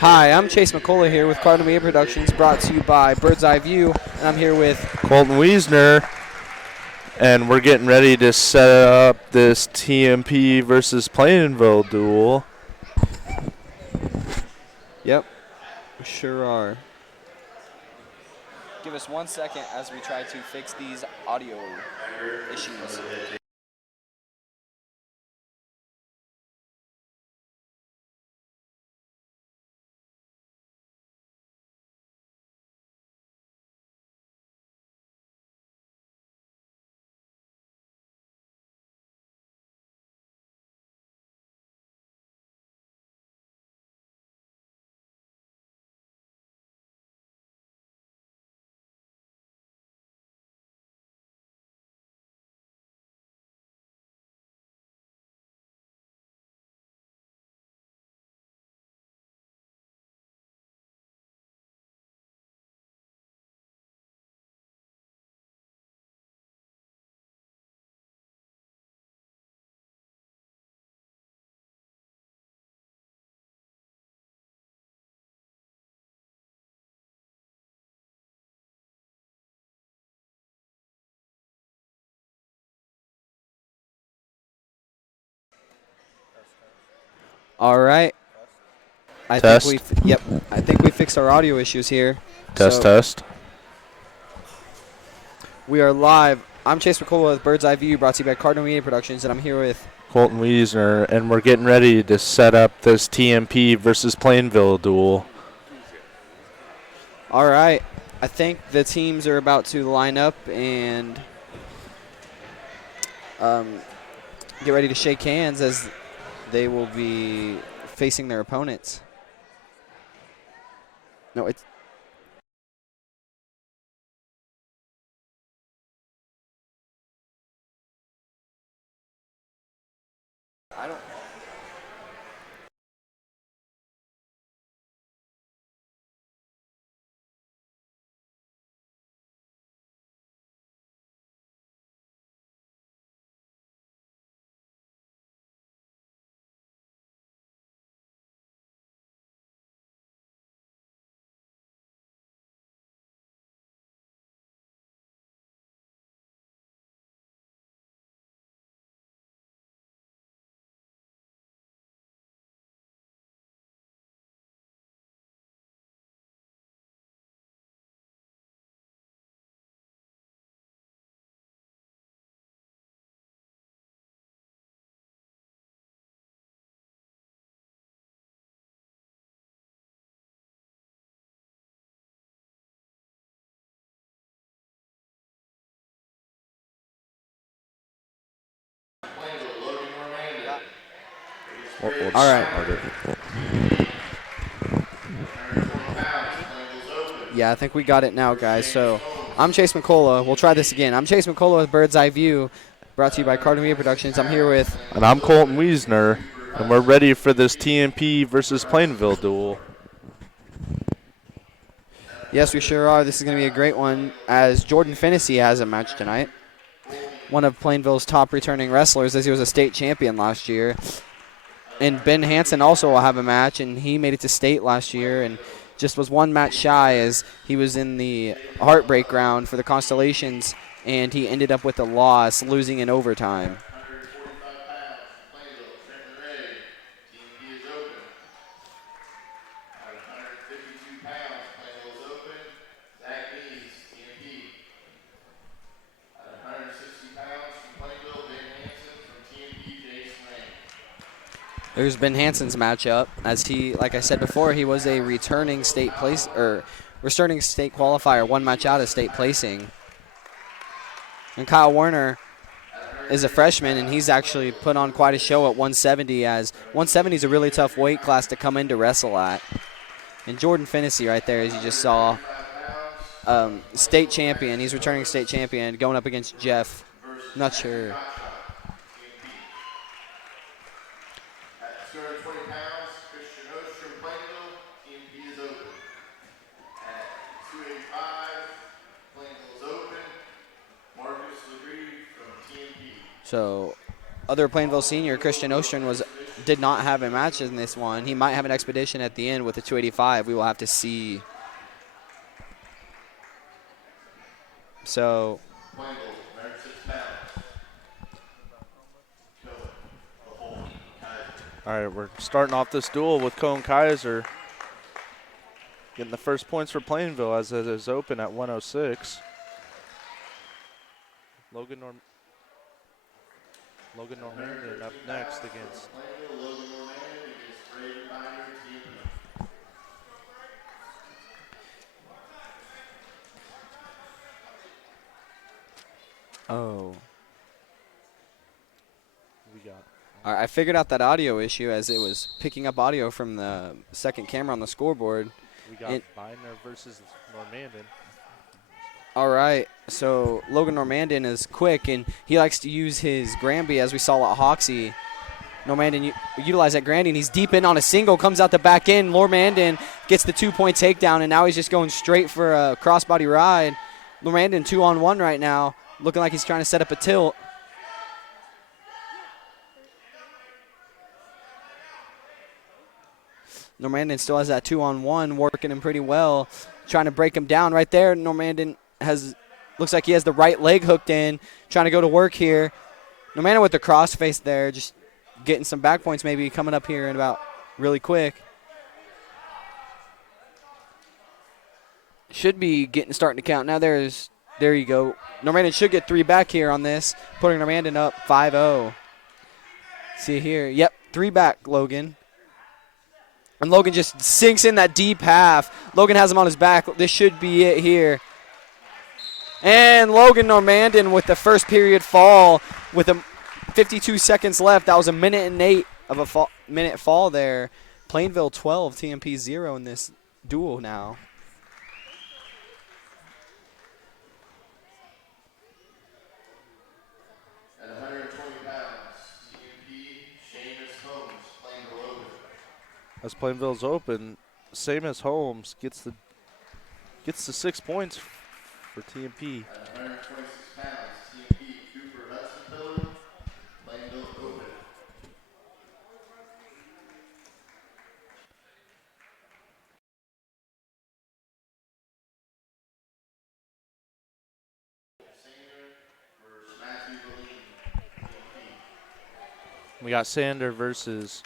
Hi, I'm Chase McCullough here with Cardinal Media Productions, brought to you by Bird's Eye View, and I'm here with Colton Wiesner, and we're getting ready to set up this TMP versus Plainville duel. Yep, we sure are. Give us 1 second as we try to fix these audio issues. All right. I think we fixed our audio issues here. Test. We are live. I'm Chase McCullough with Bird's Eye View, brought to you by Cardinal Media Productions, and I'm here with Colton Wiesner, and we're getting ready to set up this TMP versus Plainville duel. All right. I think the teams are about to line up and get ready to shake hands as they will be facing their opponents. No, it's I don't. All right. Yeah, I think we got it now, guys. So I'm Chase McCullough. We'll try this again. I'm Chase McCullough with Bird's Eye View, brought to you by Cardinal Media Productions. I'm here with And I'm Colton Wiesner, and we're ready for this TMP versus Plainville duel. Yes, we sure are. This is going to be a great one, as Jordan Fennessy has a match tonight. One of Plainville's top returning wrestlers, as he was a state champion last year. And Ben Hansen also will have a match, and he made it to state last year and just was one match shy, as he was in the heartbreak round for the Constellations, and he ended up with a loss, losing in overtime. There's Ben Hansen's matchup, as he, like I said before, he was a returning state qualifier, one match out of state placing. And Kyle Werner is a freshman, and he's actually put on quite a show at 170, as 170 is a really tough weight class to come in to wrestle at. And Jordan Fennessy right there, as you just saw, state champion. He's returning state champion, going up against Jeff. Not sure. So, other Plainville senior, Christian Ostrom, was did not have a match in this one. He might have an expedition at the end with a 285. We will have to see. So all right, we're starting off this duel with Cone Kaiser getting the first points for Plainville as it is open at 106. Logan Normandian up next against we got. All right, I figured out that audio issue as it was picking up audio from the second camera on the scoreboard. We got Biner versus Normandian. All right, so Logan Normandian is quick, and he likes to use his Granby, as we saw at Hoxie. Normandian utilized that Granby, and he's deep in on a single, comes out the back end. Normandian gets the 2-point takedown, and now he's just going straight for a crossbody ride. Normandian 2-on-1 right now, looking like he's trying to set up a tilt. Normandian still has that 2-on-1, working him pretty well, trying to break him down right there. Normandian looks like he has the right leg hooked in, trying to go to work here. Normandian with the cross face there, just getting some back points maybe coming up here in about really quick. Should be starting to count. Now there you go. Normandian should get 3 back here on this, putting Normandian up 5-0. See here. Yep, 3 back, Logan. And Logan just sinks in that deep half. Logan has him on his back. This should be it here. And Logan Normandian with the first period fall with 52 seconds left. That was a minute and 8 of a minute fall there. Plainville 12, TMP 0 in this duel now. At 120 pounds, TMP Seamus Holmes, Plainville open. As Plainville's open, same as Holmes gets the 6 points for TMP. At 126 pounds, TMP Cooper Hudson, Plainville open. We got Sander versus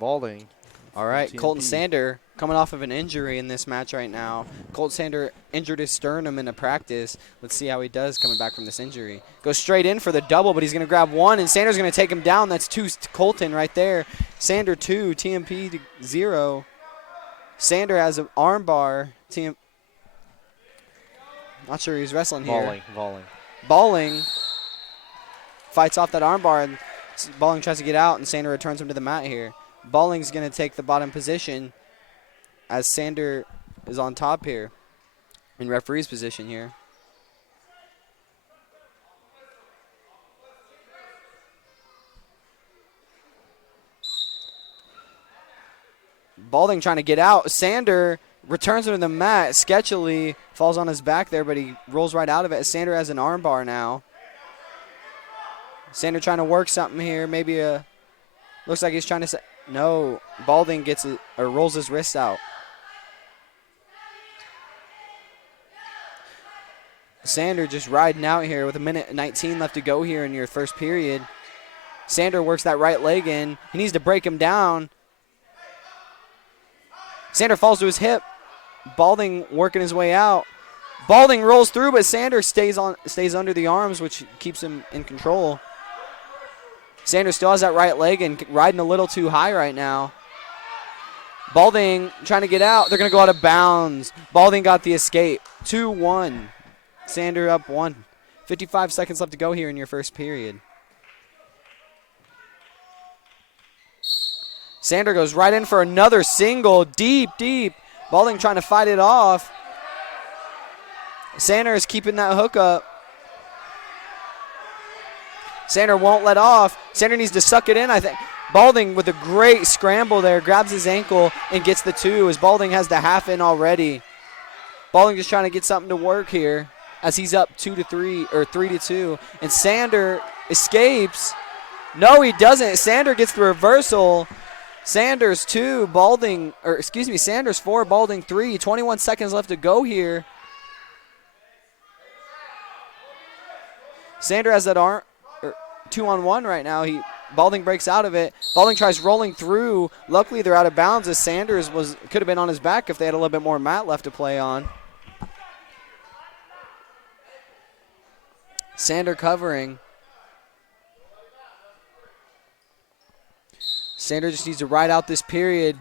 Valling. All right, TMP. Colton Sander coming off of an injury in this match right now. Colton Sander injured his sternum in a practice. Let's see how he does coming back from this injury. Goes straight in for the double, but he's going to grab one, and Sander's going to take him down. That's 2 to Colton right there. Sander 2, TMP 0. Sander has an arm bar. Not sure he's wrestling here. Balling fights off that arm bar, and Balling tries to get out, and Sander returns him to the mat here. Balling's going to take the bottom position as Sander is on top here in referee's position here. Balding trying to get out. Sander returns him to the mat, sketchily falls on his back there, but he rolls right out of it. Sander has an arm bar now. Sander trying to work something here. Maybe looks like he's trying to no. Balding gets it or rolls his wrist out. Sander just riding out here with 1:19 left to go here in your first period. Sander works that right leg in. He needs to break him down. Sander falls to his hip. Balding working his way out. Balding rolls through, but Sander stays under the arms, which keeps him in control. Sander still has that right leg and riding a little too high right now. Balding trying to get out. They're going to go out of bounds. Balding got the escape. 2-1. Sander up 1. 55 seconds left to go here in your first period. Sander goes right in for another single. Deep. Balding trying to fight it off. Sander is keeping that hook up. Sander won't let off. Sander needs to suck it in, I think. Balding with a great scramble there, grabs his ankle and gets the 2 as Balding has the half in already. Balding just trying to get something to work here as he's up 2-3 or 3-2. And Sander escapes. No, he doesn't. Sanders gets the reversal. Sanders 2, Sanders 4, Balding 3. 21 seconds left to go here. Sanders has that 2-on-1 right now. Balding breaks out of it. Balding tries rolling through. Luckily, they're out of bounds as Sanders could have been on his back if they had a little bit more mat left to play on. Sanders covering. Sanders just needs to ride out this period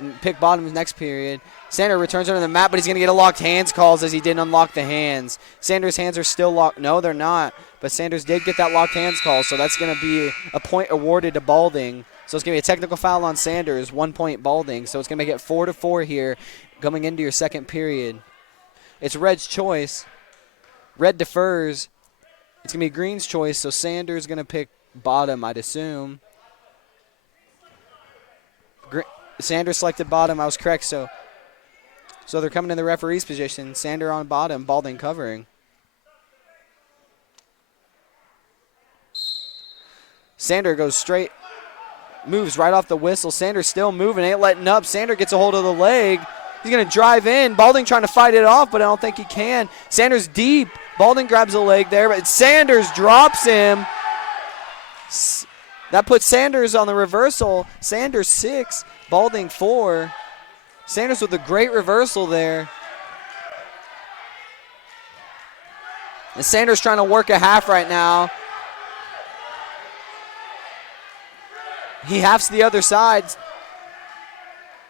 and pick bottom next period. Sanders returns under the mat, but he's going to get a locked hands calls as he didn't unlock the hands. Sanders' hands are still locked. No, they're not. But Sanders did get that locked hands call, so that's going to be a point awarded to Balding. So it's going to be a technical foul on Sanders, 1 point Balding. So it's going to make it 4-4 here coming into your second period. It's Red's choice. Red defers. It's going to be Green's choice, so Sanders is going to pick bottom, I'd assume. Sanders selected bottom. I was correct, so they're coming in the referee's position. Sanders on bottom, Balding covering. Sanders goes straight, moves right off the whistle. Sanders still moving, ain't letting up. Sanders gets a hold of the leg. He's going to drive in. Balding trying to fight it off, but I don't think he can. Sanders deep. Balding grabs the leg there, but Sanders drops him. That puts Sanders on the reversal. Sanders 6, Balding 4. Sanders with a great reversal there. And Sanders trying to work a half right now. He halves the other side.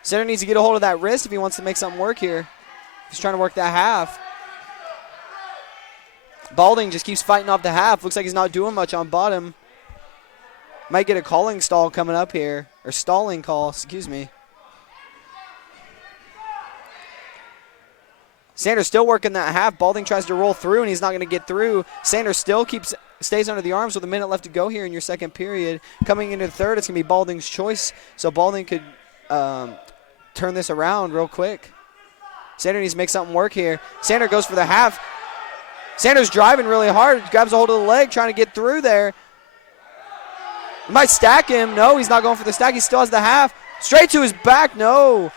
Sanders needs to get a hold of that wrist if he wants to make something work here. He's trying to work that half. Balding just keeps fighting off the half. Looks like he's not doing much on bottom. Might get a calling stall coming up here. Or stalling call, excuse me. Sanders still working that half. Balding tries to roll through, and he's not going to get through. Sanders still stays under the arms with a minute left to go here in your second period. Coming into the third, it's going to be Balding's choice. So Balding could turn this around real quick. Sanders needs to make something work here. Sanders goes for the half. Sanders driving really hard. Grabs a hold of the leg, trying to get through there. He might stack him. No, he's not going for the stack. He still has the half. Straight to his back. No.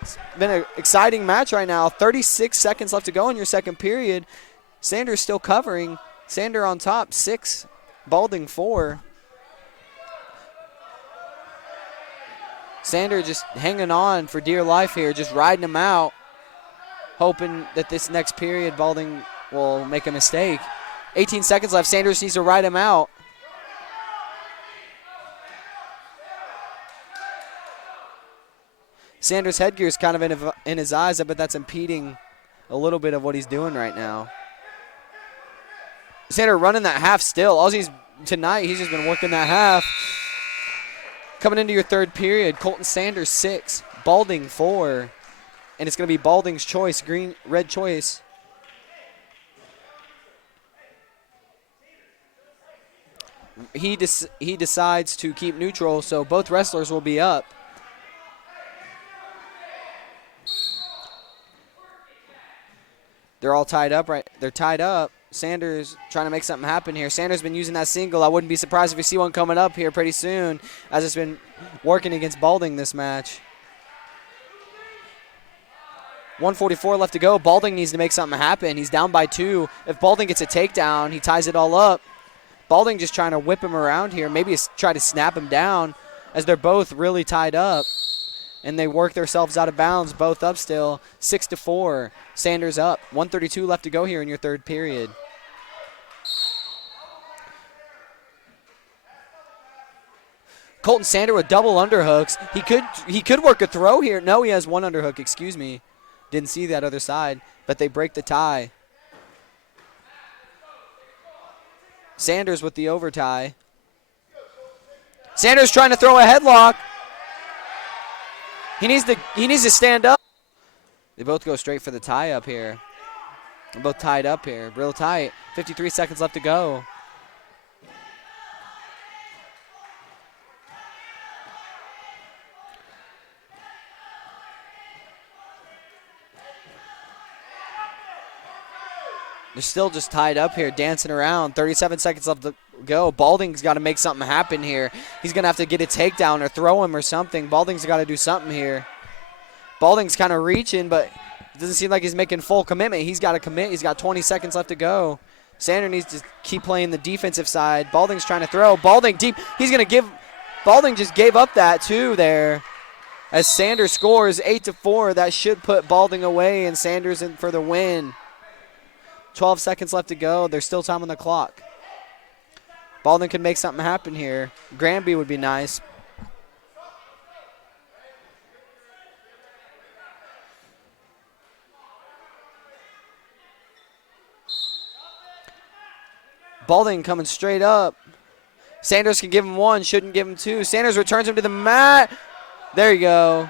It's been an exciting match right now. 36 seconds left to go in your second period. Sanders still covering. Sanders on top, 6. Balding 4. Sanders just hanging on for dear life here, just riding him out, hoping that this next period Balding will make a mistake. 18 seconds left. Sanders needs to ride him out. Sanders' headgear is kind of in his eyes. I bet that's impeding a little bit of what he's doing right now. Sanders running that half still. Tonight, he's just been working that half. Coming into your third period, Colton Sanders 6, Balding 4. And it's going to be Balding's choice, red choice. He decides to keep neutral, so both wrestlers will be up. They're all tied up, right? They're tied up. Sanders trying to make something happen here. Sanders been using that single. I wouldn't be surprised if we see one coming up here pretty soon, as it's been working against Balding this match. 1:44 left to go. Balding needs to make something happen. He's down by 2. If Balding gets a takedown, he ties it all up. Balding just trying to whip him around here. Maybe try to snap him down, as they're both really tied up. And they work themselves out of bounds, both up still. 6-4. Sanders up. 1:32 left to go here in your third period. Colton Sanders with double underhooks. He could work a throw here. No, he has one underhook, excuse me. Didn't see that other side, but they break the tie. Sanders with the overtie. Sanders trying to throw a headlock. He needs to stand up. They both go straight for the tie up here. They're both tied up here, real tight. 53 seconds left to go. They're still just tied up here, dancing around. 37 seconds left go. Balding's got to make something happen here. He's going to have to get a takedown or throw him or something. Balding's got to do something here. Balding's kind of reaching, but it doesn't seem like he's making full commitment. He's got to commit. He's got 20 seconds left to go. Sander needs to keep playing the defensive side. Balding's trying to throw. Balding deep. He's going to give. Balding just gave up that too there. As Sanders scores 8-4, that should put Balding away and Sanders in for the win. 12 seconds left to go. There's still time on the clock. Balding can make something happen here. Granby would be nice. Balding coming straight up. Sanders can give him one, shouldn't give him two. Sanders returns him to the mat. There you go.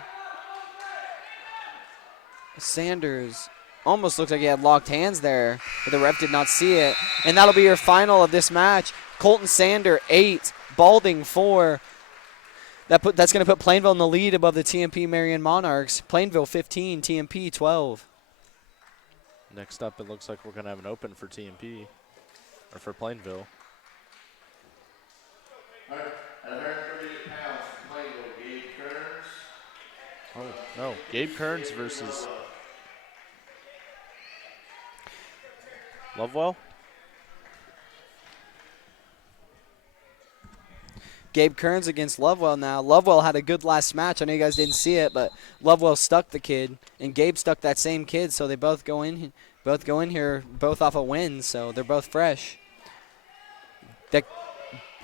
Sanders almost looks like he had locked hands there, but the ref did not see it. And that'll be your final of this match. Colton Sander, 8. Balding, 4. That's going to put Plainville in the lead above the TMP Marion Monarchs. Plainville, 15. TMP, 12. Next up, it looks like we're going to have an open for TMP, or for Plainville. At 138 pounds from Plainville, Gabe Kearns. Oh, no. Gabe Kearns versus Lovewell. Gabe Kearns against Lovewell now. Lovewell had a good last match. I know you guys didn't see it, but Lovewell stuck the kid, and Gabe stuck that same kid, so they both go in here, both off a win, so they're both fresh.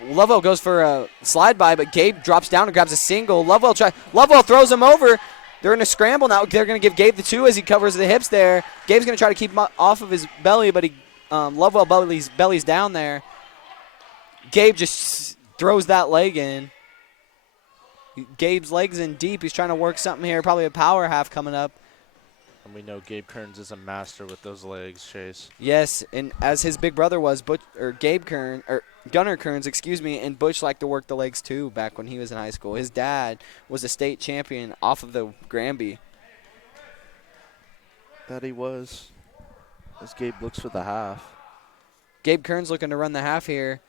Lovewell goes for a slide by, but Gabe drops down and grabs a single. Lovewell throws him over. They're in a scramble now. They're going to give Gabe the 2 as he covers the hips there. Gabe's going to try to keep him off of his belly, but Lovewell belly's down there. Gabe just throws that leg in. Gabe's leg's in deep. He's trying to work something here. Probably a power half coming up. And we know Gabe Kearns is a master with those legs, Chase. Yes, and as his big brother was, Gunnar Kearns, and Butch liked to work the legs too back when he was in high school. His dad was a state champion off of the Granby. That he was. As Gabe looks for the half. Gabe Kearns looking to run the half here.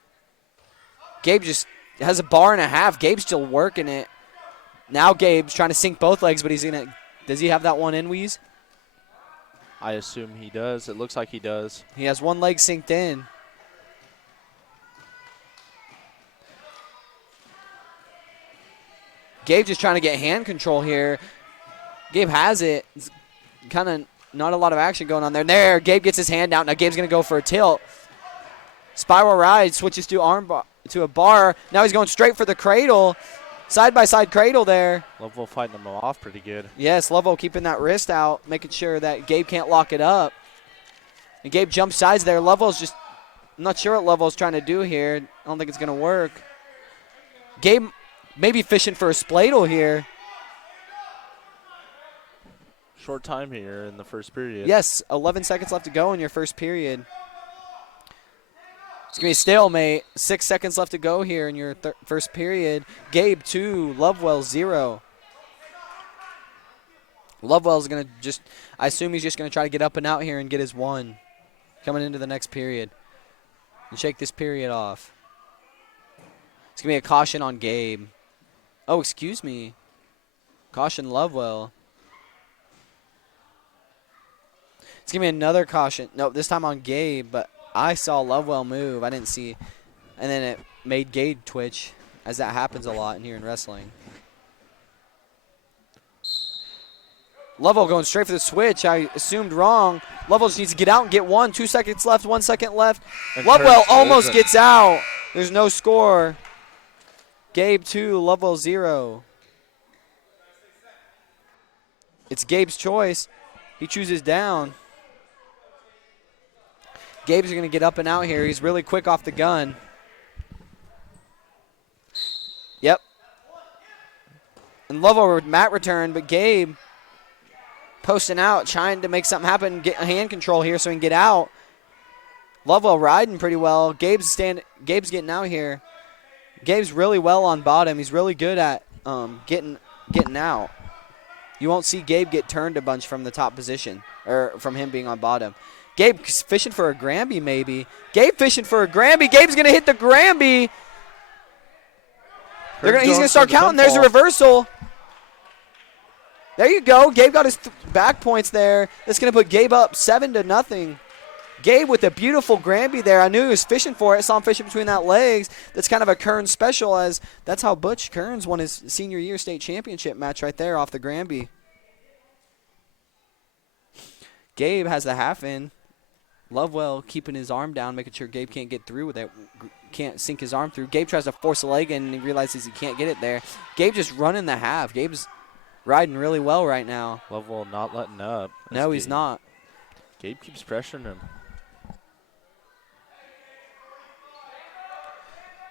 Gabe just has a bar and a half. Gabe's still working it. Now Gabe's trying to sink both legs, but does he have that one in, Weeze? I assume he does. It looks like he does. He has one leg synced in. Gabe just trying to get hand control here. Gabe has it. It's kind of not a lot of action going on there. There, Gabe gets his hand out. Now Gabe's going to go for a tilt. Spiral ride, switches to a bar. Now he's going straight for the cradle. Side-by-side cradle there. Lovewell fighting him off pretty good. Yes, Lovewell keeping that wrist out, making sure that Gabe can't lock it up. And Gabe jumps sides there. Lovewell's just, I'm not sure what Lovewell's trying to do here. I don't think it's going to work. Gabe maybe fishing for a spladle here. Short time here in the first period. Yes, 11 seconds left to go in your first period. It's going to be a stalemate. 6 seconds left to go here in your first period. Gabe 2, Lovewell 0. Lovewell's going to I assume he's just going to try to get up and out here and get his 1 coming into the next period and shake this period off. It's going to be a caution on Gabe. Oh, excuse me. Caution Lovewell. It's going to be another caution. Nope, this time on Gabe, but I saw Lovewell move. I didn't see. And then it made Gabe twitch, as that happens a lot in here in wrestling. Lovewell going straight for the switch. I assumed wrong. Lovewell just needs to get out and get 1. 2 seconds left, 1 second left. And Lovewell Kearns almost gets out. There's no score. Gabe 2, Lovewell 0. It's Gabe's choice. He chooses down. Gabe's going to get up and out here. He's really quick off the gun. Yep. And Lovewell mat return, but Gabe posting out, trying to make something happen, get hand control here so he can get out. Lovewell riding pretty well. Gabe's getting out here. Gabe's really well on bottom. He's really good at getting out. You won't see Gabe get turned a bunch from the top position, or from him being on bottom. Gabe fishing for a Granby maybe. Gabe fishing for a Granby. Gabe's going to hit the Granby. He's going to start counting. There's a reversal. There you go. Gabe got his back points there. That's going to put Gabe up 7-0. Gabe with a beautiful Granby there. I knew he was fishing for it. Saw him fishing between that legs. That's kind of a Kearns special, as that's how Butch Kearns won his senior year state championship match right there off the Granby. Gabe has the half in. Lovewell keeping his arm down, making sure Gabe can't get through with it, can't sink his arm through. Gabe tries to force a leg in, and he realizes he can't get it there. Gabe just running the half. Gabe's riding really well right now. Lovewell not letting up. No, he's not. Gabe keeps pressuring him.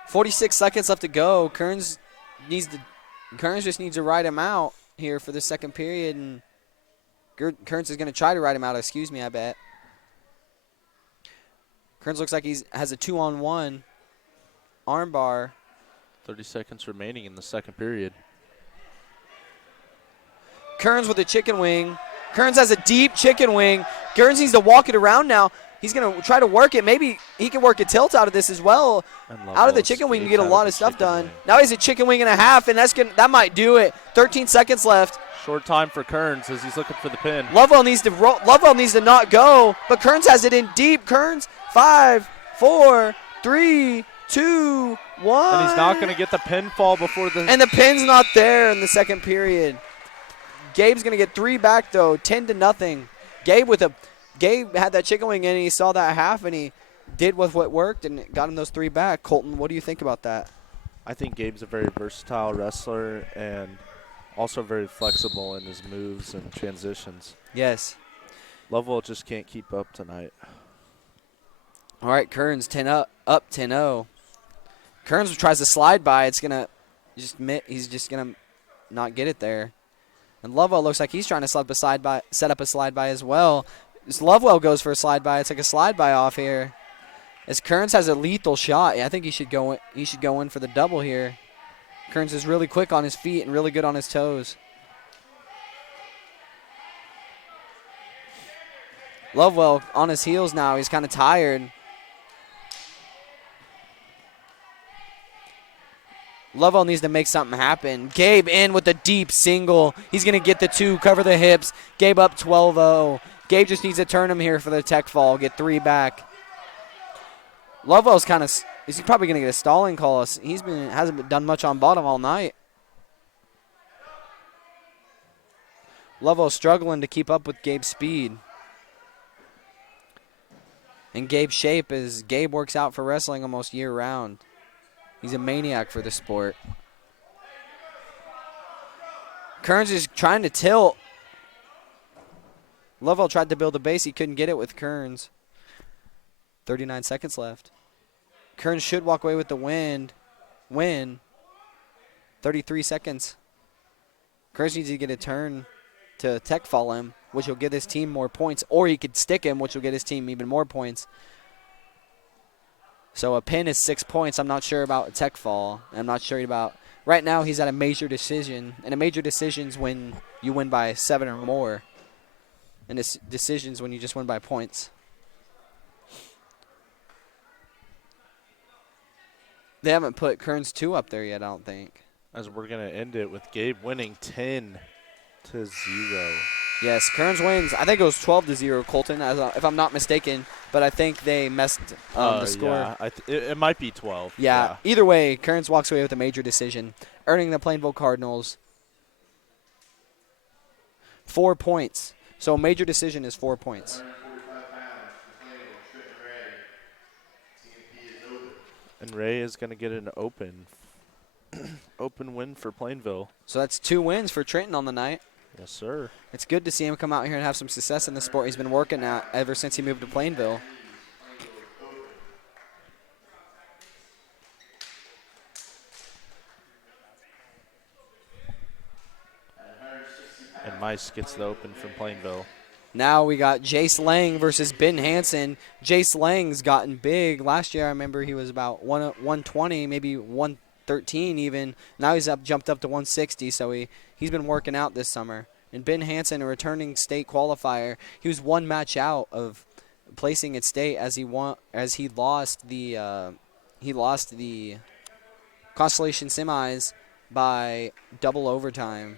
46 seconds left to go. Kearns just needs to ride him out here for the second period, and Kearns is going to try to ride him out. Excuse me, I bet. Kearns looks like he has a 2-on-1 arm bar. 30 seconds remaining in the second period. Kearns with a chicken wing. Kearns has a deep chicken wing. Kearns needs to walk it around now. He's going to try to work it. Maybe he can work a tilt out of this as well. Out of the chicken wing to get a lot of stuff done. Now he's a chicken wing and a half, and that might do it. 13 seconds left. Short time for Kearns as he's looking for the pin. Lovewell needs to not go, but Kearns has it in deep. Kearns, 5, 4, 3, 2, 1. And he's not going to get the pinfall before the... And the pin's not there in the second period. Gabe's going to get 3 back, though, 10-0. Gabe had that chicken wing in, and he saw that half, and he did with what worked and got him those 3 back. Colton, what do you think about that? I think Gabe's a very versatile wrestler and also very flexible in his moves and transitions. Yes. Lovewell just can't keep up tonight. All right, Kearns up 10-0. Kearns tries to slide by. It's going to he's just going to not get it there. And Lovewell looks like he's trying to set up a slide by as well. As Lovewell goes for a slide by, it's like a slide by off here. As Kearns has a lethal shot, I think he should go in for the double here. Kearns is really quick on his feet and really good on his toes. Lovewell on his heels now. He's kind of tired. Lovewell needs to make something happen. Gabe in with a deep single. He's going to get the 2, cover the hips. Gabe up 12-0. Gabe just needs to turn him here for the tech fall, get 3 back. Lovewell's he's probably going to get a stalling call. Hasn't done much on bottom all night. Lovewell's struggling to keep up with Gabe's speed. And Gabe's shape as Gabe works out for wrestling almost year round. He's a maniac for the sport. Kearns is trying to tilt. Lovewell tried to build a base. He couldn't get it with Kearns. 39 seconds left. Kearns should walk away with the win. 33 seconds. Kearns needs to get a turn to tech fall him, which will give his team more points. Or he could stick him, which will get his team even more points. So a pin is 6 points. I'm not sure about a tech fall. I'm not sure about... Right now, he's at a major decision. And a major decision's when you win by 7 or more. And it's decisions when you just win by points. They haven't put Kearns 2 up there yet, I don't think. As we're going to end it with Gabe winning 10-0. Yes, Kearns wins. I think it was 12-0, Colton, if I'm not mistaken. But I think they messed the score. Yeah, it might be 12. Yeah. Either way, Kearns walks away with a major decision, earning the Plainville Cardinals 4 points. So a major decision is 4 points. 145 pounds for Plainville, TMP is open. And Ray is going to get an open win for Plainville. So that's 2 wins for Trenton on the night. Yes, sir. It's good to see him come out here and have some success in the sport he's been working at ever since he moved to Plainville. And Mice gets the open from Plainville. Now we got Jace Lange versus Ben Hansen. Jace Lange's gotten big. Last year I remember he was about 120, maybe 113 even. Now he's jumped up to 160, so he's been working out this summer. And Ben Hansen, a returning state qualifier, he was 1 match out of placing at state as he lost the Constellation semis by double overtime.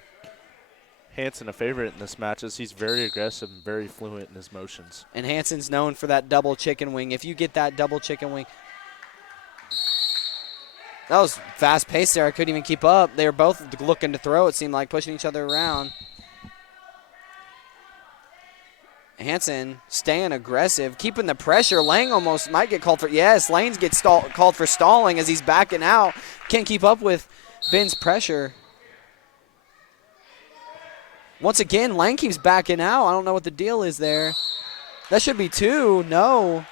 Hansen a favorite in this match as he's very aggressive and very fluent in his motions. And Hansen's known for that double chicken wing. If you get that double chicken wing, that was fast paced there. I couldn't even keep up. They were both looking to throw. It seemed like pushing each other around. Hansen staying aggressive, keeping the pressure. Lange almost might get called for. Yes, Lange gets called for stalling as he's backing out. Can't keep up with Ben's pressure. Once again, Lange keeps backing out. I don't know what the deal is there. That should be 2. No.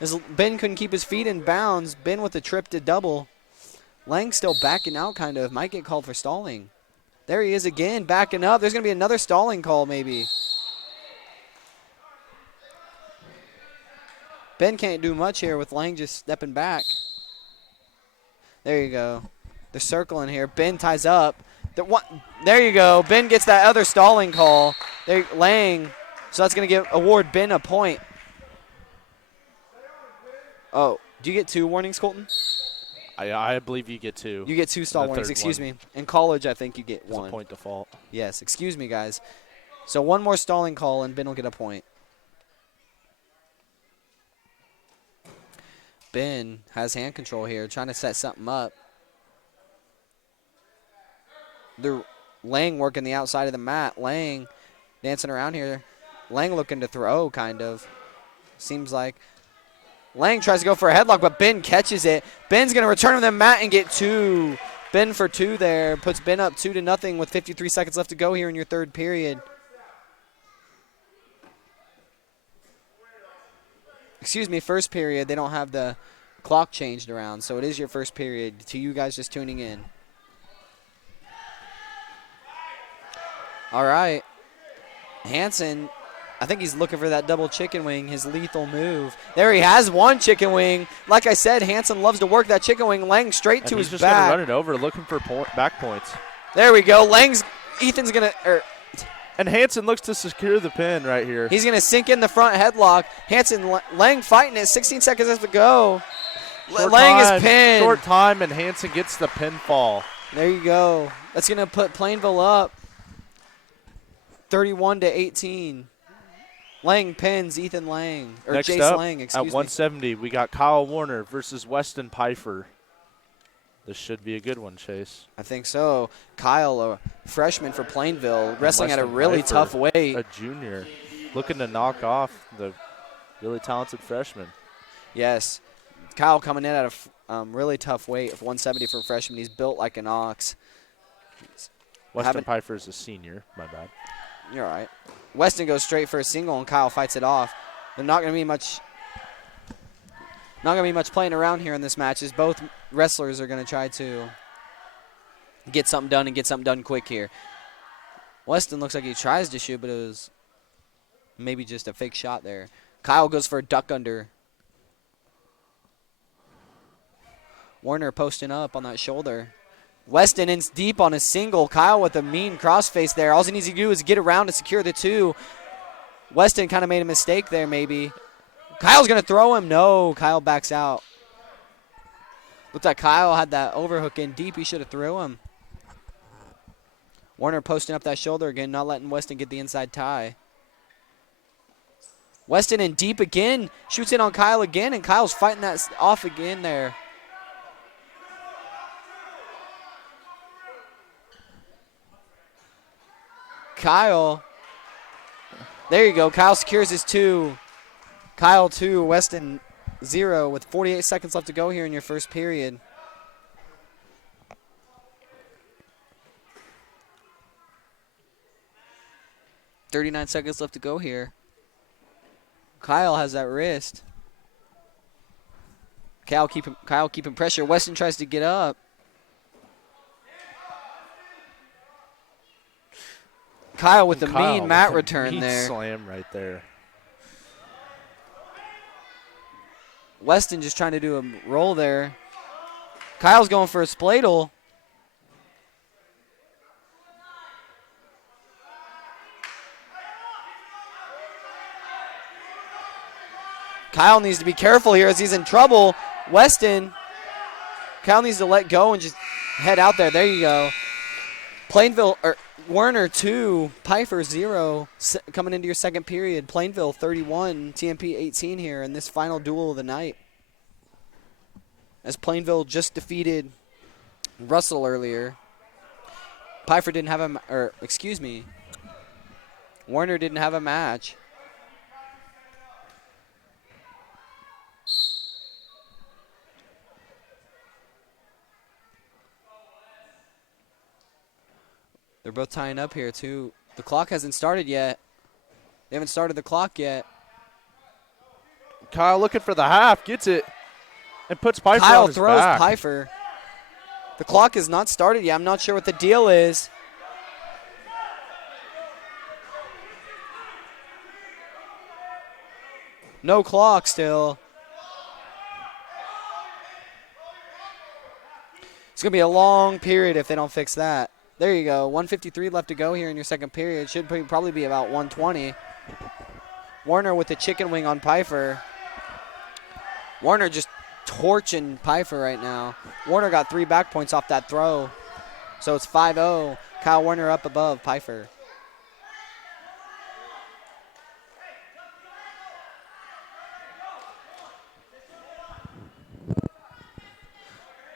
As Ben couldn't keep his feet in bounds. Ben with the trip to double. Lange still backing out kind of. Might get called for stalling. There he is again, backing up. There's going to be another stalling call maybe. Ben can't do much here with Lange just stepping back. There you go. They're circling here. Ben ties up. There you go. Ben gets that other stalling call. There, Lange. So that's going to award Ben a point. Oh, do you get 2 warnings, Colton? I believe you get 2. You get 2 stall warnings. Excuse me. In college, I think you get 1. It's a point default. Yes. Excuse me, guys. So 1 more stalling call, and Ben will get a point. Ben has hand control here, trying to set something up. They're Lange working the outside of the mat. Lange dancing around here. Lange looking to throw, kind of. Seems like. Lange tries to go for a headlock, but Ben catches it. Ben's going to return to the mat and get 2. Ben for 2 there. Puts Ben up 2-0 with 53 seconds left to go here in your third period. Excuse me, first period. They don't have the clock changed around, so it is your first period to you guys just tuning in. All right. Hansen, I think he's looking for that double chicken wing, his lethal move. There he has 1 chicken wing. Like I said, Hansen loves to work that chicken wing. Lange straight to his back. He's just going to run it over, looking for back points. There we go. Ethan's going to... And Hansen looks to secure the pin right here. He's going to sink in the front headlock. Lange fighting it. 16 seconds left to go. Lange is pinned. Short time, and Hansen gets the pinfall. There you go. That's going to put Plainville up 31-18. Lange pins Ethan Lange. Or Next Jace up, Lange, at excuse me. 170, we got Kyle Warner versus Weston Peiffer. This should be a good one, Chase. I think so. Kyle, a freshman for Plainville, wrestling at a Weston really Peiffer, tough weight. A junior, looking to knock off the really talented freshman. Yes. Kyle coming in at a really tough weight of 170 for a freshman. He's built like an ox. Weston Peiffer is a senior. My bad. You're all right. Weston goes straight for a single, and Kyle fights it off. There's not going to be much playing around here in this match, as both wrestlers are going to try to get something done and get something done quick here. Weston looks like he tries to shoot, but it was maybe just a fake shot there. Kyle goes for a duck under. Warner posting up on that shoulder. Weston in deep on a single. Kyle with a mean crossface there. All he needs to do is get around to secure the 2. Weston kind of made a mistake there maybe. Kyle's going to throw him. No, Kyle backs out. Looked like Kyle had that overhook in deep. He should have threw him. Warner posting up that shoulder again, not letting Weston get the inside tie. Weston in deep again. Shoots in on Kyle again, and Kyle's fighting that off again there. Kyle. There you go. Kyle secures his 2. Kyle 2, Weston 0 with 48 seconds left to go here in your first period. .39 seconds left to go here. Kyle has that wrist. Kyle keeping pressure. Weston tries to get up. Kyle with the mean mat return there. Slam right there. Weston just trying to do a roll there. Kyle's going for a spladle. Kyle needs to be careful here as he's in trouble. Weston. Kyle needs to let go and just head out there. There you go. Plainville, or Werner 2, Peiffer 0, coming into your second period. Plainville 31, TMP 18 here in this final duel of the night. As Plainville just defeated Russell earlier. Peiffer didn't have Werner didn't have a match. They're both tying up here, too. The clock hasn't started yet. They haven't started the clock yet. Kyle looking for the half, gets it, and puts Peiffer Kyle on his throws back. Peiffer. The clock has not started yet. I'm not sure what the deal is. No clock still. It's going to be a long period if they don't fix that. There you go. 1:53 left to go here in your second period. Should probably be about 1:20. Werner with the chicken wing on Peiffer. Werner just torching Peiffer right now. Werner got 3 back points off that throw. So it's 5-0. Kyle Werner up above Peiffer.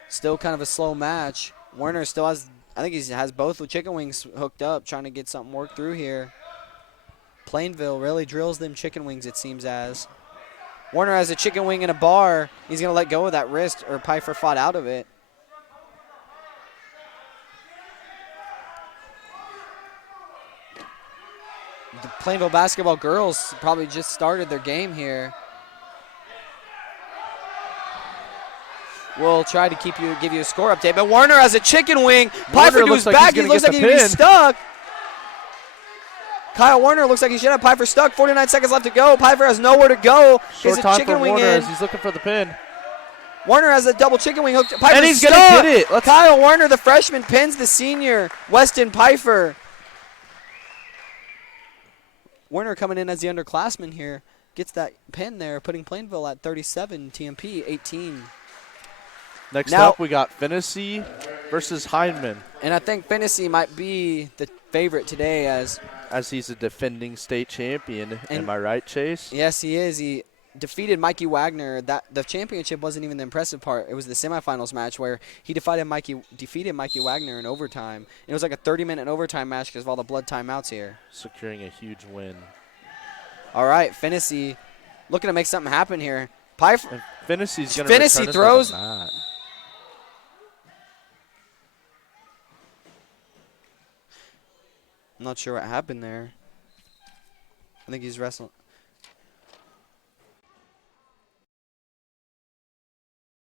Still kind of a slow match. Werner still has, I think he has both chicken wings hooked up, trying to get something worked through here. Plainville really drills them chicken wings, it seems as. Werner has a chicken wing in a bar. He's going to let go of that wrist, or Peiffer fought out of it. The Plainville basketball girls probably just started their game here. We'll try to give you a score update, but Werner has a chicken wing. Peiffer to his back. He looks like he's stuck. Kyle Werner looks like he should have Peiffer stuck. 49 seconds left to go. Peiffer has nowhere to go. Short He's a time chicken for wing Werner in. as he's looking for the pin. Werner has a double chicken wing hooked. Peiffer's And he's going stuck. to get it. Kyle Werner, the freshman, pins the senior, Weston Peiffer. Werner coming in as the underclassman here. Gets that pin there, putting Plainville at 37, TMP 18. Next up, we got Fennessy versus Hyman. And I think Fennessy might be the favorite today as he's a defending state champion. Am I right, Chase? Yes, he is. He defeated Mikey Wagner. The championship wasn't even the impressive part. It was the semifinals match where he defeated Mikey Wagner in overtime. It was like a 30-minute overtime match because of all the blood timeouts here. Securing a huge win. All right, Fennessy looking to make something happen here. Peiffer. Fennessy's going to Fennessy throws. I'm not sure what happened there. I think he's wrestling.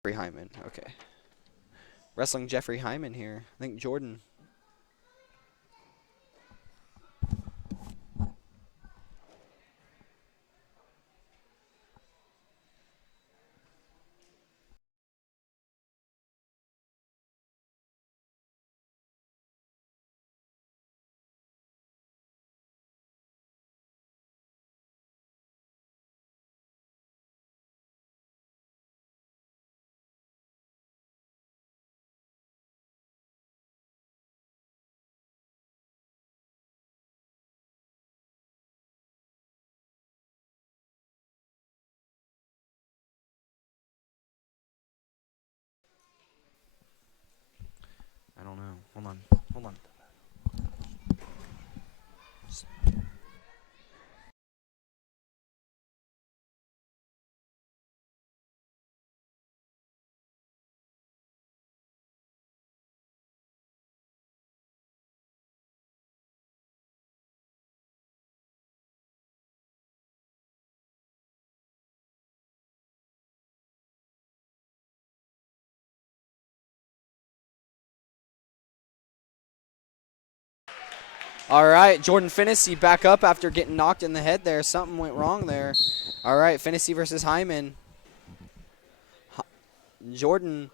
Jeffrey Hyman, okay. Wrestling Jeffrey Hyman here. I think Jordan. I don't know. Hold on. All right, Jordan Fennessy back up after getting knocked in the head there. Something went wrong there. All right, Fennessy versus Hyman. Jordan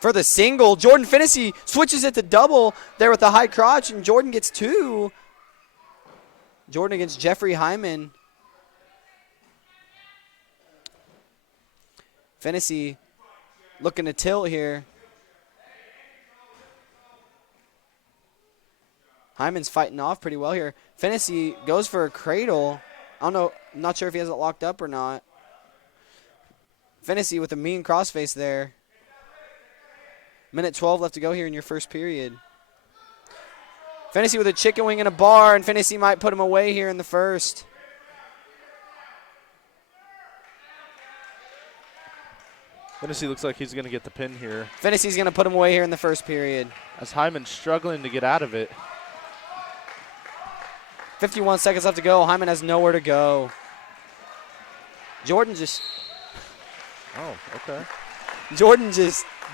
for the single. Jordan Fennessy switches it to double there with the high crotch, and Jordan gets 2. Jordan against Jeffrey Hyman. Fennessy looking to tilt here. Hyman's fighting off pretty well here. Fennessy goes for a cradle. I don't know. I'm not sure if he has it locked up or not. Fennessy with a mean crossface there. Minute 12 left to go here in your first period. Fennessy with a chicken wing and a bar, and Fennessy might put him away here in the first. Fennessy looks like he's going to get the pin here. Fennessy's going to put him away here in the first period. As Hyman's struggling to get out of it. 51 seconds left to go. Hyman has nowhere to go. Jordan just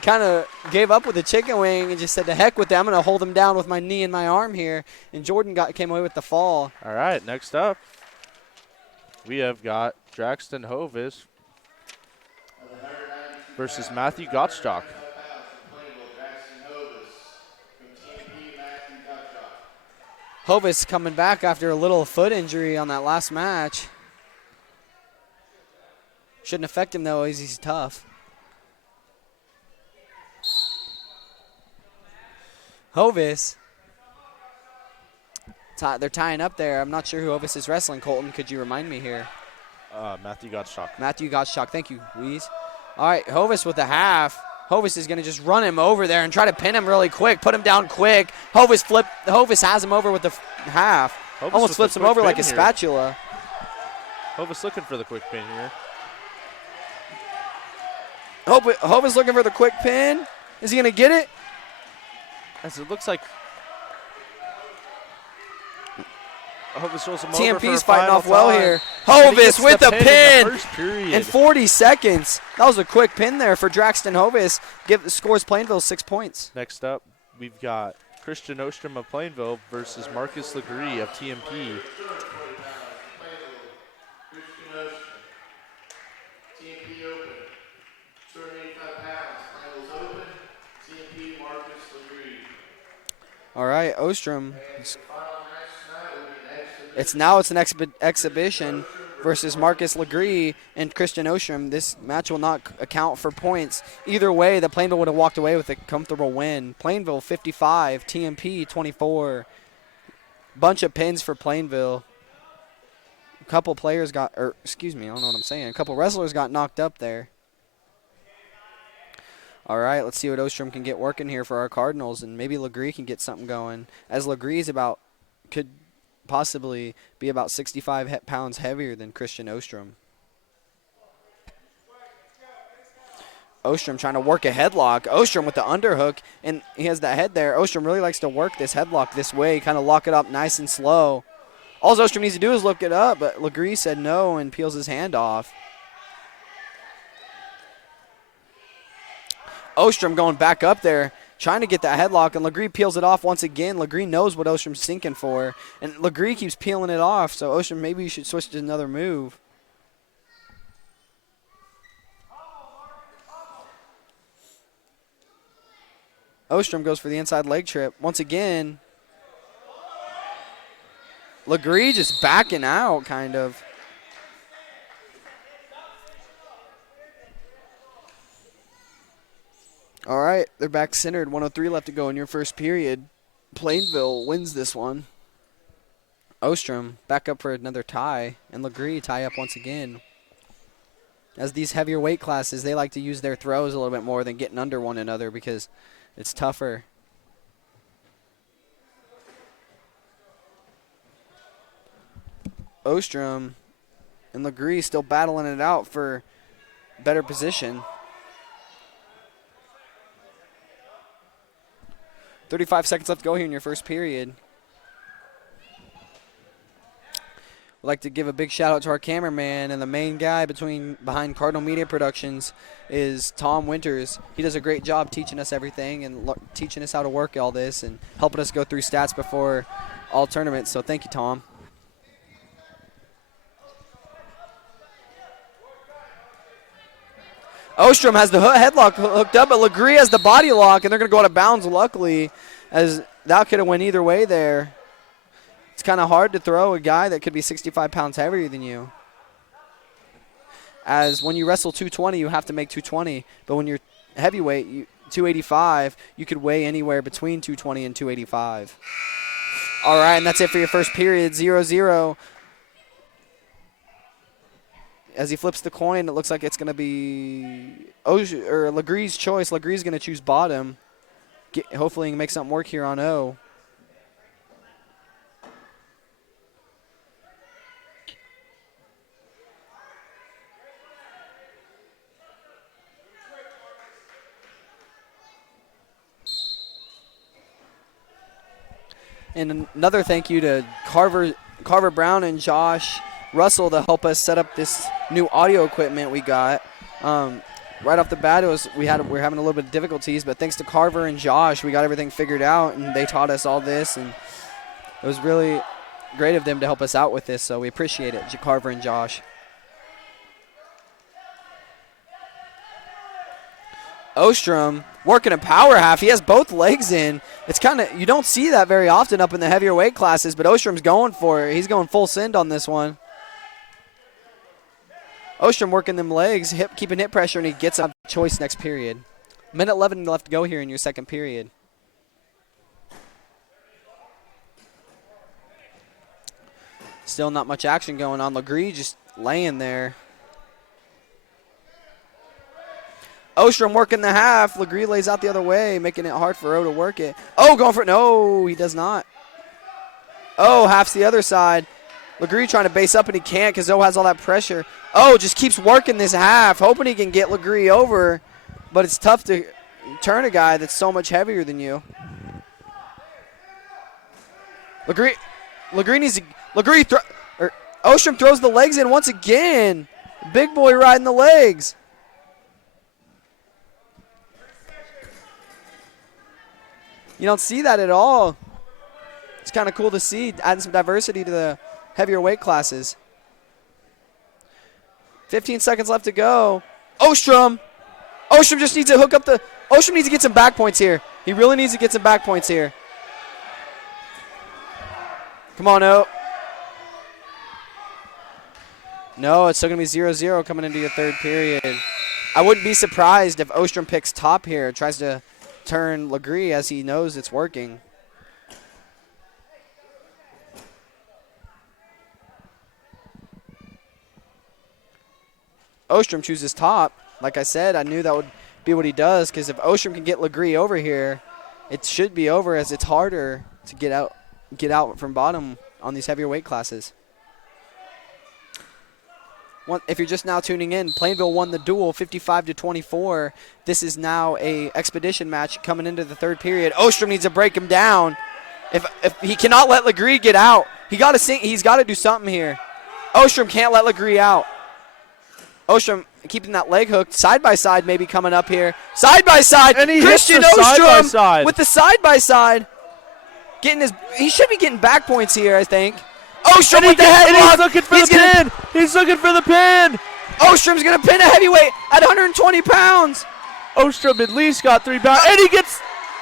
kind of gave up with the chicken wing and just said, to heck with that. I'm going to hold him down with my knee and my arm here. And Jordan came away with the fall. All right, next up, we have got Draxton Hovis versus Matthew Gottschalk. Hovis coming back after a little foot injury on that last match. Shouldn't affect him, though, as he's tough. Hovis. They're tying up there. I'm not sure who Hovis is wrestling. Colton, could you remind me here? Matthew Gottschalk. Matthew Gottschalk. Thank you, Louise. All right, Hovis with the half. Hovis is going to just run him over there and try to pin him really quick, put him down quick. Hovis has him over with the half. Hovis almost flips him over like a spatula. Hovis looking for the quick pin here. Hovis looking for the quick pin. Is he going to get it? As it looks like Hovis rolls him over for TMP's a fighting final off well time. here. And he Hovis gets with the a pin in the first period. in 40 seconds. That was a quick pin there for Draxton Hovis. Scores Plainville 6 points. Next up, we've got Christian Ostrom of Plainville versus Marcus Legree of TMP. TMP open. 285 pounds. Plainville's open. TMP Marcus Legree. All right, Ostrom. It's an exhibition versus Marcus Legree and Christian Ostrom. This match will not account for points. Either way, the Plainville would have walked away with a comfortable win. Plainville 55, TMP 24. Bunch of pins for Plainville. A couple players got, I don't know what I'm saying. A couple wrestlers got knocked up there. All right, let's see what Ostrom can get working here for our Cardinals, and maybe Legree can get something going. As Legree's could possibly be about 65 pounds heavier than Christian Ostrom. Ostrom trying to work a headlock. Ostrom with the underhook, and he has that head there. Ostrom really likes to work this headlock this way, kind of lock it up nice and slow. All Ostrom needs to do is look it up, but Legree said no and peels his hand off. Ostrom going back up there, trying to get that headlock, and Legree peels it off once again. Legree knows what Ostrom's sinking for, and Legree keeps peeling it off, so Ostrom, maybe you should switch to another move. Ostrom goes for the inside leg trip. Once again, Legree just backing out, kind of. All right, they're back centered. 1:03 left to go in your first period. Plainville wins this one. Ostrom back up for another tie, and Legree tie up once again. As these heavier weight classes, they like to use their throws a little bit more than getting under one another because it's tougher. Ostrom and Legree still battling it out for better position. 35 seconds left to go here in your first period. We'd like to give a big shout out to our cameraman, and the main guy behind Cardinal Media Productions is Tom Winters. He does a great job teaching us everything and teaching us how to work all this and helping us go through stats before all tournaments. So thank you, Tom. Ostrom has the headlock hooked up, but Legree has the body lock, and they're going to go out of bounds, luckily, as that could have went either way there. It's kind of hard to throw a guy that could be 65 pounds heavier than you. as when you wrestle 220, you have to make 220. But when you're heavyweight, 285, you could weigh anywhere between 220 and 285. All right, and that's it for your first period, 0-0. As he flips the coin, it looks like it's going to be Legree's choice. Legree's going to choose bottom. Hopefully he can make something work here on O. And another thank you to Carver Brown and Josh Russell to help us set up this new audio equipment we got. Right off the bat, we were having a little bit of difficulties, but thanks to Carver and Josh, we got everything figured out, and they taught us all this, and it was really great of them to help us out with this, so we appreciate it, Carver and Josh. Ostrom working a power half. He has both legs in. It's kind of, you don't see that very often up in the heavier weight classes, but Ostrom's going for it. He's going full send on this one. Ostrom working them legs, keeping hip pressure, and he gets a choice next period. Minute 11 left to go here in your second period. Still not much action going on. Legree just laying there. Ostrom working the half. Legree lays out the other way, making it hard for O to work it. Oh, going for it. No, he does not. Oh, half's the other side. Legree trying to base up, and he can't because O has all that pressure. Oh, just keeps working this half, hoping he can get Legree over, but it's tough to turn a guy that's so much heavier than you. Legree needs to, Ostrom throws the legs in once again. Big boy riding the legs. You don't see that at all. It's kind of cool to see, adding some diversity to the heavier weight classes. 15 seconds left to go. Ostrom just needs to hook up Ostrom needs to get some back points here. He really needs to get some back points here. Come on, O. No, it's still going to be 0-0 coming into your third period. I wouldn't be surprised if Ostrom picks top here, tries to turn Legree as he knows it's working. Ostrom chooses top. Like I said, I knew that would be what he does, because if Ostrom can get Legree over here, it should be over, as it's harder to get out from bottom on these heavier weight classes. If you're just now tuning in, Plainville won the duel 55-24. This is now a expedition match coming into the third period. Ostrom needs to break him down. If he cannot let Legree get out, he's got to do something here. Ostrom can't let Legree out. Ostrom keeping that leg hooked. Side by side maybe coming up here. Side by side. And he Christian hits the Ostrom side-by-side. with the side by side. He should be getting back points here, I think. Ostrom with the headlock. He's looking for the pin. He's looking for the pin. Ostrom's going to pin a heavyweight at 120 pounds. Ostrom at least got 3 pounds. And he gets...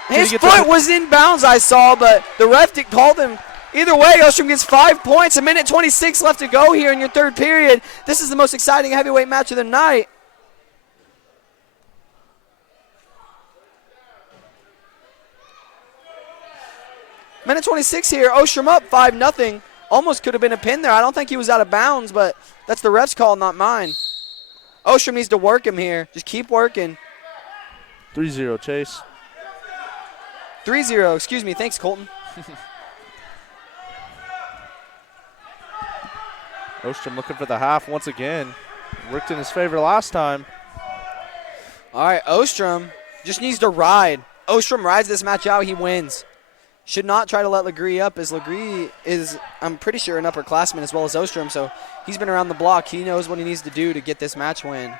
His foot was in bounds, I saw, but the ref called him. Either way, Ostrom gets 5 points. A minute 26 left to go here in your third period. This is the most exciting heavyweight match of the night. Minute 26 here. Ostrom up 5-0. Almost could have been a pin there. I don't think he was out of bounds, but that's the ref's call, not mine. Ostrom needs to work him here. Just keep working. 3-0 chase. 3-0. Excuse me. Thanks, Colton. Ostrom looking for the half once again. Worked in his favor last time. All right, Ostrom just needs to ride. Ostrom rides this match out, he wins. Should not try to let Legree up, as Legree is, I'm pretty sure, an upperclassman as well as Ostrom, so he's been around the block. He knows what he needs to do to get this match win.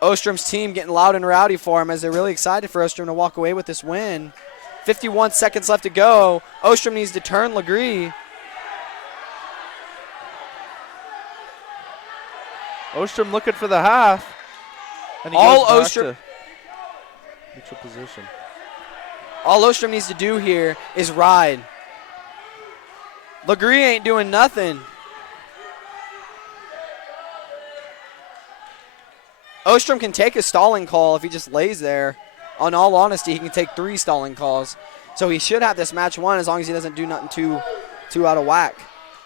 Ostrom's team getting loud and rowdy for him, as they're really excited for Ostrom to walk away with this win. 51 seconds left to go. Ostrom needs to turn Legree. Ostrom looking for the half. And he All goes back Ostrom. to neutral position. All Ostrom needs to do here is ride. Legree ain't doing nothing. Ostrom can take a stalling call if he just lays there. On all honesty, he can take 3 stalling calls. So he should have this match won as long as he doesn't do nothing too out of whack.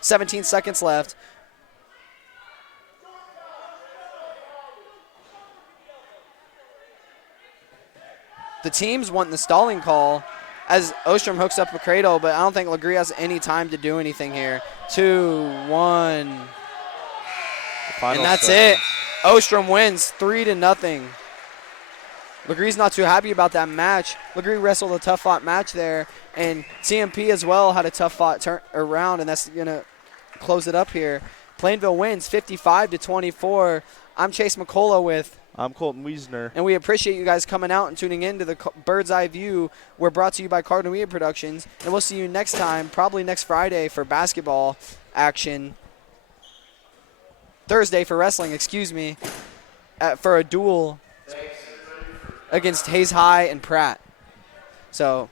17 seconds left. The teams want the stalling call as Ostrom hooks up a cradle, but I don't think Legree has any time to do anything here. 2, 1. And that's it. Ostrom wins 3-0. Legree's not too happy about that match. Legree wrestled a tough fought match there, and TMP as well had a tough fought turn around, and that's going to close it up here. Plainville wins 55-24. I'm Chase McCullough with. I'm Colton Wiesner. And we appreciate you guys coming out and tuning in to the Bird's Eye View. We're brought to you by Cardinal Media Productions, and we'll see you next time, probably next Friday for basketball action. Thursday for wrestling, excuse me, for a duel against Hayes High and Pratt. So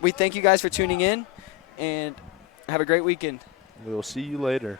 we thank you guys for tuning in, and have a great weekend. We'll see you later.